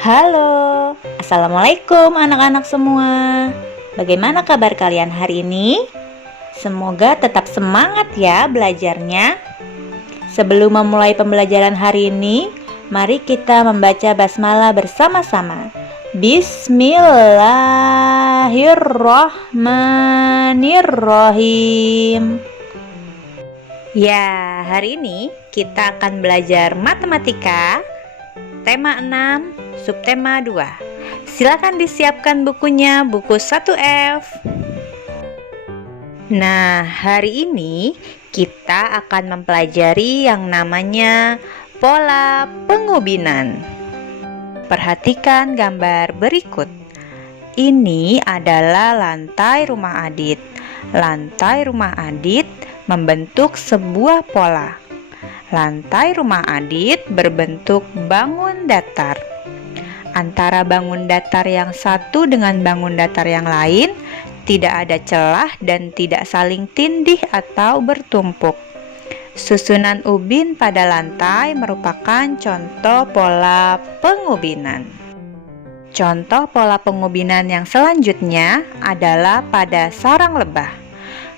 Halo, Assalamualaikum anak-anak semua. Bagaimana kabar kalian hari ini? Semoga tetap semangat ya belajarnya. Sebelum memulai pembelajaran hari ini, mari kita membaca basmalah bersama-sama. Bismillahirrahmanirrahim. Ya, hari ini kita akan belajar matematika, tema 6, subtema 2. Silakan disiapkan bukunya, buku 1F. Nah, hari ini kita akan mempelajari yang namanya pola pengubinan. Perhatikan gambar berikut. Ini adalah lantai rumah Adit. Lantai rumah Adit membentuk sebuah pola. Lantai rumah Adit berbentuk bangun datar. Antara bangun datar yang satu dengan bangun datar yang lain tidak ada celah dan tidak saling tindih atau bertumpuk. Susunan ubin pada lantai merupakan contoh pola pengubinan. Contoh pola pengubinan yang selanjutnya adalah pada sarang lebah.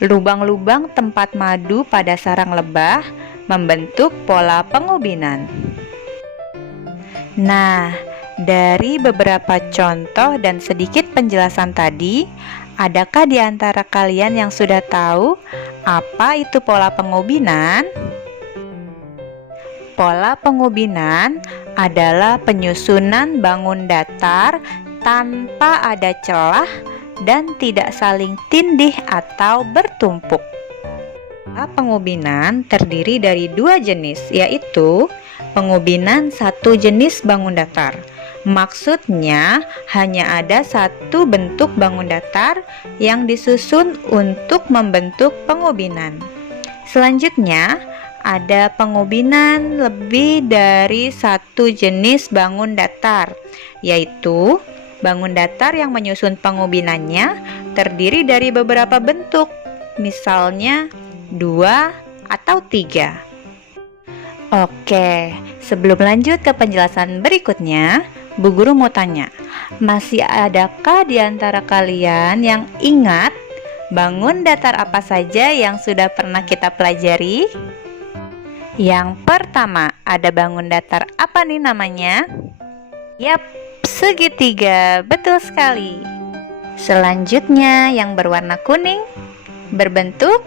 Lubang-lubang tempat madu pada sarang lebah membentuk pola pengubinan. Nah, dari beberapa contoh dan sedikit penjelasan tadi, adakah di antara kalian yang sudah tahu apa itu pola pengubinan? Pola pengubinan adalah penyusunan bangun datar tanpa ada celah dan tidak saling tindih atau bertumpuk. Pola pengubinan terdiri dari dua jenis, yaitu pengubinan satu jenis bangun datar. Maksudnya hanya ada satu bentuk bangun datar yang disusun untuk membentuk pengubinan. Selanjutnya ada pengubinan lebih dari satu jenis bangun datar, yaitu bangun datar yang menyusun pengubinannya terdiri dari beberapa bentuk, misalnya 2 atau 3. Oke, sebelum lanjut ke penjelasan berikutnya, Bu Guru mau tanya, masih adakah di antara kalian yang ingat bangun datar apa saja yang sudah pernah kita pelajari? Yang pertama, ada bangun datar apa nih namanya? Yap, segitiga, betul sekali. Selanjutnya yang berwarna kuning berbentuk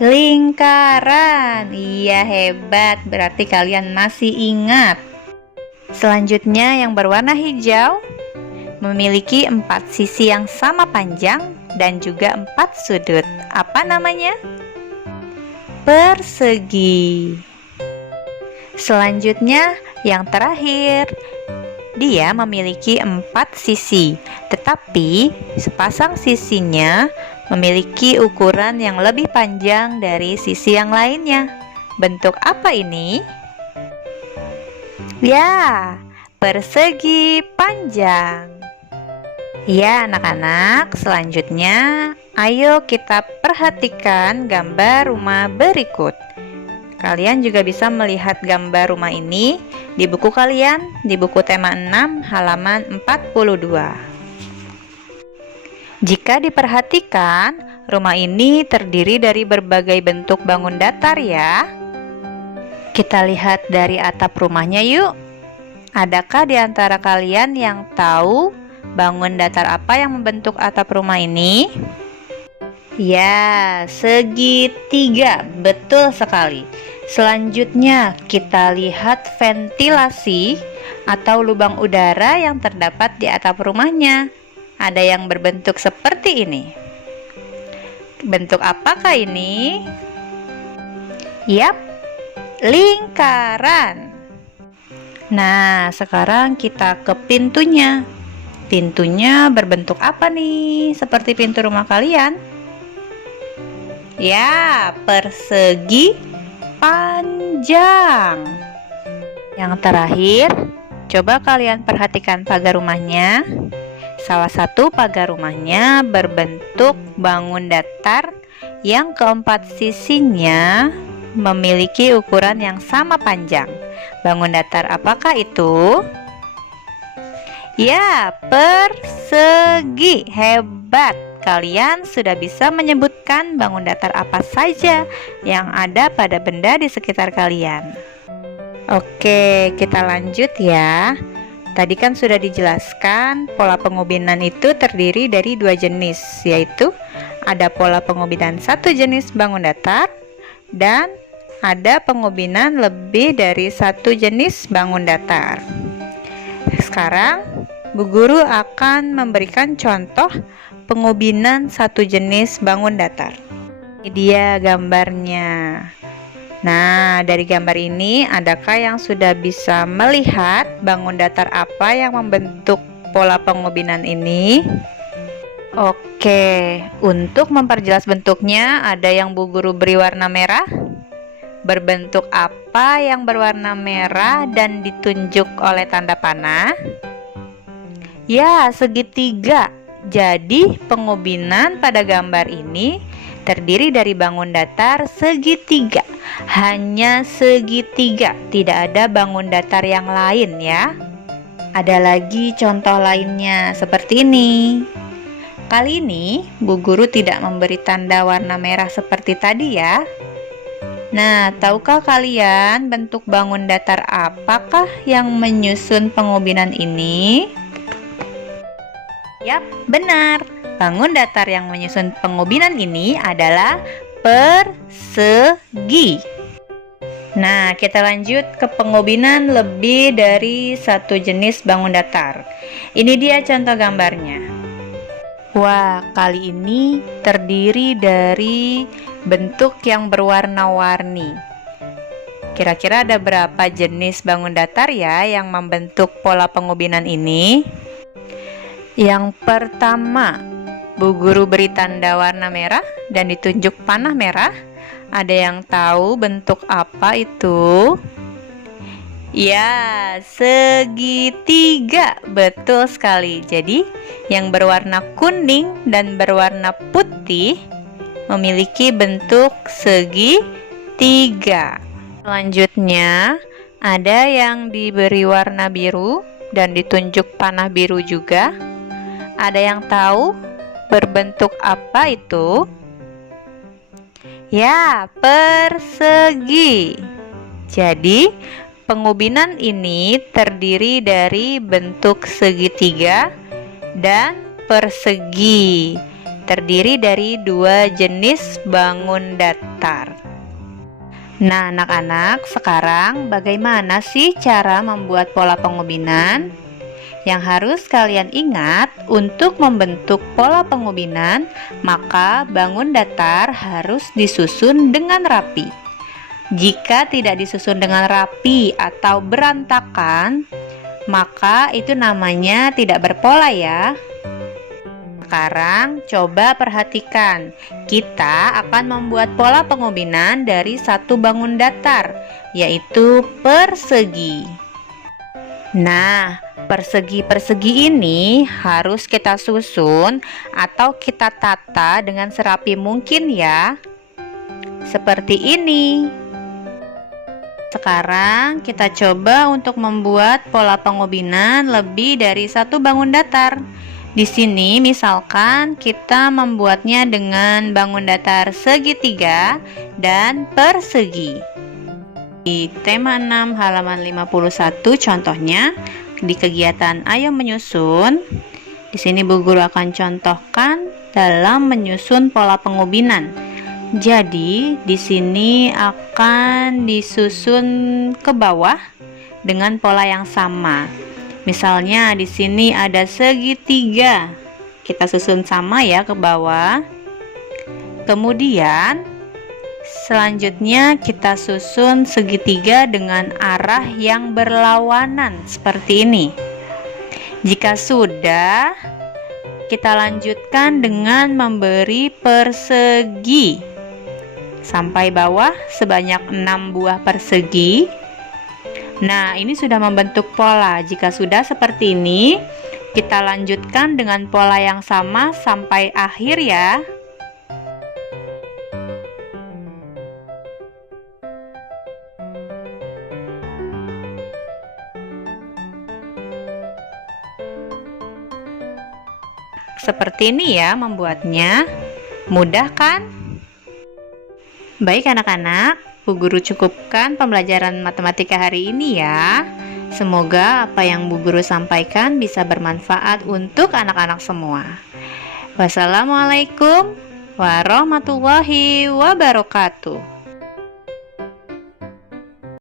lingkaran. Iya, hebat, berarti kalian masih ingat. Selanjutnya yang berwarna hijau memiliki 4 sisi yang sama panjang dan juga 4 sudut. Apa namanya? Persegi. Selanjutnya yang terakhir, dia memiliki 4 sisi, tetapi sepasang sisinya memiliki ukuran yang lebih panjang dari sisi yang lainnya. Bentuk apa ini? Ya, persegi panjang. Ya, anak-anak, selanjutnya ayo kita perhatikan gambar rumah berikut. Kalian juga bisa melihat gambar rumah ini di buku kalian, di buku tema 6 halaman 42. Jika diperhatikan, rumah ini terdiri dari berbagai bentuk bangun datar ya. Kita lihat dari atap rumahnya yuk. Adakah di antara kalian yang tahu bangun datar apa yang membentuk atap rumah ini? Ya, segitiga, betul sekali. Selanjutnya kita lihat ventilasi atau lubang udara yang terdapat di atap rumahnya. Ada yang berbentuk seperti ini. Bentuk apakah ini? Yap, lingkaran. Nah, sekarang kita ke pintunya. Pintunya berbentuk apa nih? Seperti pintu rumah kalian? Ya, persegi panjang. Yang terakhir, coba kalian perhatikan pagar rumahnya. Salah satu pagar rumahnya berbentuk bangun datar yang keempat sisinya memiliki ukuran yang sama panjang. Bangun datar apakah itu? Ya, persegi. Hebat. Kalian sudah bisa menyebutkan bangun datar apa saja yang ada pada benda di sekitar kalian. Oke, kita lanjut ya. Tadi kan sudah dijelaskan pola pengubinan itu terdiri dari dua jenis, yaitu ada pola pengubinan satu jenis bangun datar dan ada pengubinan lebih dari satu jenis bangun datar. Sekarang Bu Guru akan memberikan contoh pengubinan satu jenis bangun datar. Ini dia gambarnya. Nah, dari gambar ini, adakah yang sudah bisa melihat bangun datar apa yang membentuk pola pengubinan ini? Oke, untuk memperjelas bentuknya, ada yang Bu Guru beri warna merah. Berbentuk apa yang berwarna merah dan ditunjuk oleh tanda panah? Ya, segitiga. Jadi, pengubinan pada gambar ini terdiri dari bangun datar segitiga, hanya segitiga, tidak ada bangun datar yang lain ya. Ada lagi contoh lainnya seperti ini. Kali ini Bu Guru tidak memberi tanda warna merah seperti tadi ya. Nah, tahukah kalian bentuk bangun datar apakah yang menyusun pengubinan ini? Yap, benar. Bangun datar yang menyusun pengubinan ini adalah persegi. Nah, kita lanjut ke pengubinan lebih dari satu jenis bangun datar. Ini dia contoh gambarnya. Wah, kali ini terdiri dari bentuk yang berwarna-warni. Kira-kira ada berapa jenis bangun datar ya yang membentuk pola pengubinan ini? Yang pertama, Bu Guru beri tanda warna merah dan ditunjuk panah merah. Ada yang tahu bentuk apa itu? Ya, segitiga. Betul sekali. Jadi, yang berwarna kuning dan berwarna putih memiliki bentuk segitiga. Selanjutnya, ada yang diberi warna biru dan ditunjuk panah biru juga. Ada yang tahu berbentuk apa itu? Ya, persegi. Jadi, pengubinan ini terdiri dari bentuk segitiga dan persegi. Terdiri dari dua jenis bangun datar. Nah, anak-anak, sekarang bagaimana sih cara membuat pola pengubinan? Yang harus kalian ingat, untuk membentuk pola pengubinan, maka bangun datar harus disusun dengan rapi. Jika tidak disusun dengan rapi atau berantakan, maka itu namanya tidak berpola ya. Sekarang coba perhatikan, kita akan membuat pola pengubinan dari satu bangun datar, yaitu persegi. Nah, persegi-persegi ini harus kita susun atau kita tata dengan serapi mungkin ya. Seperti ini. Sekarang kita coba untuk membuat pola pengubinan lebih dari satu bangun datar. Di sini misalkan kita membuatnya dengan bangun datar segitiga dan persegi. Di tema 6 halaman 51 contohnya di kegiatan Ayo Menyusun. Di sini Bu Guru akan contohkan dalam menyusun pola pengubinan. Jadi di sini akan disusun ke bawah dengan pola yang sama. Misalnya di sini ada segitiga. Kita susun sama ya ke bawah. Kemudian selanjutnya kita susun segitiga dengan arah yang berlawanan seperti ini. Jika sudah, kita lanjutkan dengan memberi persegi sampai bawah sebanyak 6 buah persegi. Nah, ini sudah membentuk pola. Jika sudah seperti ini, kita lanjutkan dengan pola yang sama sampai akhir ya. seperti ini ya membuatnya. Mudah kan? Baik anak-anak, Bu Guru cukupkan pembelajaran matematika hari ini ya. Semoga apa yang Bu Guru sampaikan bisa bermanfaat untuk anak-anak semua. Wassalamualaikum warahmatullahi wabarakatuh.